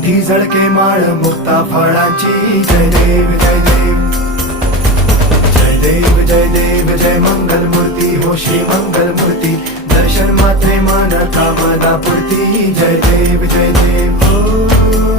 कंठी झळके माळ मुक्ता फळाची जय देव जय देव जय देव जय देव जय मंगल मूर्ती हो श्री मंगल मूर्ती दर्शन मात्रे मन कामना पूर्ती जय देव जय देव हो